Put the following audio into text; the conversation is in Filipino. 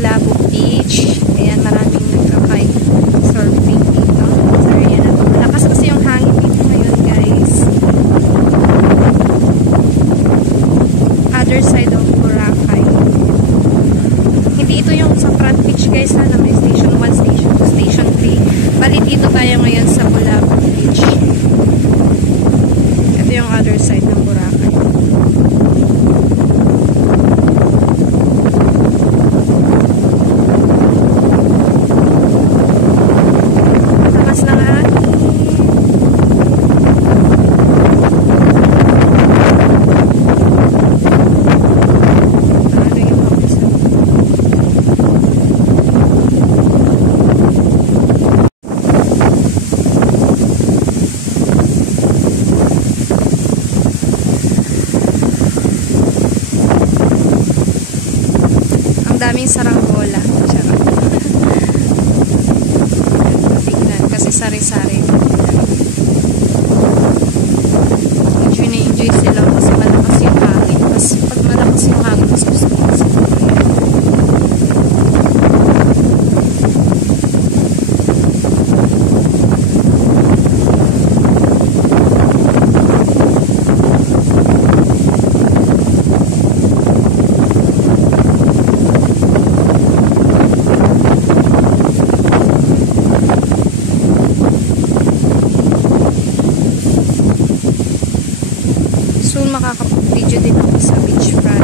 Bulabog Beach. Ayan, maraming nagka-kite surfing dito. So, ayan na. Malakas kasi yung hangin dito ngayon, guys. Other side of Boracay. Hindi ito yung sa front beach, guys, na may station 1, station 2, station 3. Bali, dito tayo ngayon sa Bulabog Beach. Ito yung other side ng Boracay. Daming saranggola. Charot. Tignan kasi sari-sari. Enjoy na enjoy sila kasi malakas yung hangin. Mas pag malakas yung hangin, mas gusto ko kasi. Soon makakapag-video din ako sa beachfront.